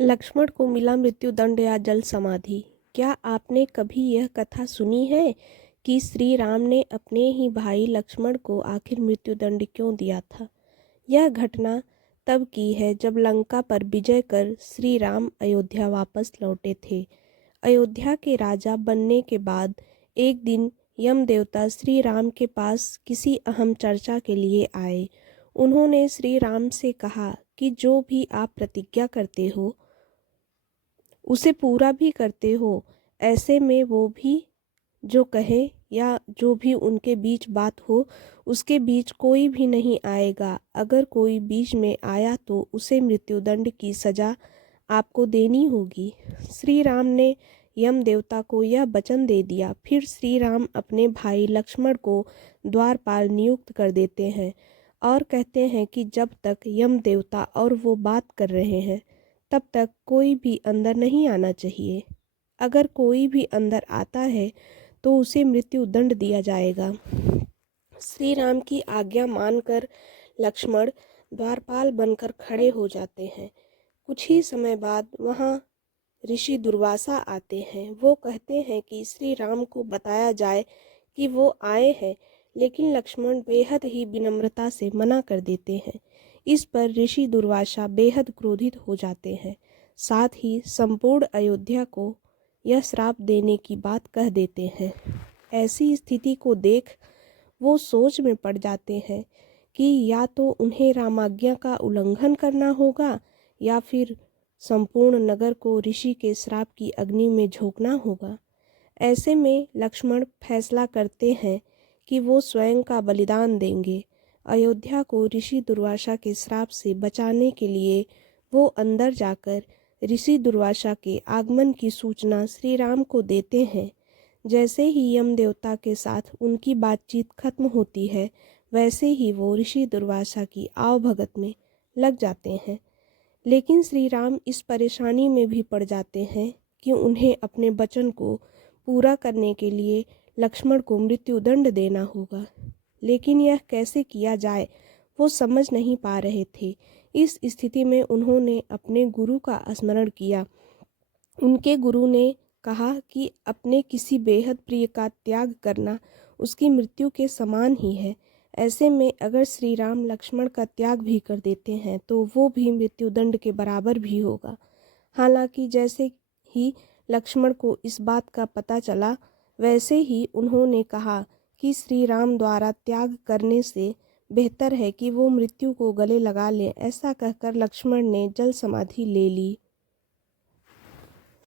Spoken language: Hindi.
लक्ष्मण को मिला मृत्युदंड या जल समाधि। क्या आपने कभी यह कथा सुनी है कि श्री राम ने अपने ही भाई लक्ष्मण को आखिर मृत्युदंड क्यों दिया था? यह घटना तब की है जब लंका पर विजय कर श्री राम अयोध्या वापस लौटे थे। अयोध्या के राजा बनने के बाद एक दिन यम देवता श्री राम के पास किसी अहम चर्चा के लिए आए। उन्होंने श्री राम से कहा कि जो भी आप प्रतिज्ञा करते हो उसे पूरा भी करते हो। ऐसे में वो भी जो कहे या जो भी उनके बीच बात हो उसके बीच कोई भी नहीं आएगा। अगर कोई बीच में आया तो उसे मृत्युदंड की सजा आपको देनी होगी। श्री राम ने यम देवता को यह वचन दे दिया। फिर श्री राम अपने भाई लक्ष्मण को द्वारपाल नियुक्त कर देते हैं और कहते हैं कि जब तक यम देवता और वो बात कर रहे हैं तब तक कोई भी अंदर नहीं आना चाहिए। अगर कोई भी अंदर आता है तो उसे मृत्यु दंड दिया जाएगा। श्री राम की आज्ञा मानकर लक्ष्मण द्वारपाल बनकर खड़े हो जाते हैं। कुछ ही समय बाद वहाँ ऋषि दुर्वासा आते हैं। वो कहते हैं कि श्री राम को बताया जाए कि वो आए हैं, लेकिन लक्ष्मण बेहद ही विनम्रता से मना कर देते हैं। इस पर ऋषि दुर्वासा बेहद क्रोधित हो जाते हैं। साथ ही संपूर्ण अयोध्या को यह श्राप देने की बात कह देते हैं। ऐसी स्थिति को देख वो सोच में पड़ जाते हैं कि या तो उन्हें रामाज्ञा का उल्लंघन करना होगा या फिर संपूर्ण नगर को ऋषि के श्राप की अग्नि में झोंकना होगा। ऐसे में लक्ष्मण फैसला करते हैं कि वो स्वयं का बलिदान देंगे। अयोध्या को ऋषि दुर्वासा के श्राप से बचाने के लिए वो अंदर जाकर ऋषि दुर्वासा के आगमन की सूचना श्री राम को देते हैं। जैसे ही यम देवता के साथ उनकी बातचीत खत्म होती है, वैसे ही वो ऋषि दुर्वासा की आवभगत में लग जाते हैं। लेकिन श्री राम इस परेशानी में भी पड़ जाते हैं कि उन्हें अपने वचन को पूरा करने के लिए लक्ष्मण को मृत्युदंड देना होगा। लेकिन यह कैसे किया जाए वो समझ नहीं पा रहे थे। इस स्थिति में उन्होंने अपने गुरु का स्मरण किया। उनके गुरु ने कहा कि अपने किसी बेहद प्रिय का त्याग करना उसकी मृत्यु के समान ही है। ऐसे में अगर श्री राम लक्ष्मण का त्याग भी कर देते हैं तो वो भी मृत्युदंड के बराबर भी होगा। हालांकि जैसे ही लक्ष्मण को इस बात का पता चला, वैसे ही उन्होंने कहा कि श्री राम द्वारा त्याग करने से बेहतर है कि वो मृत्यु को गले लगा लें। ऐसा कहकर लक्ष्मण ने जल समाधि ले ली।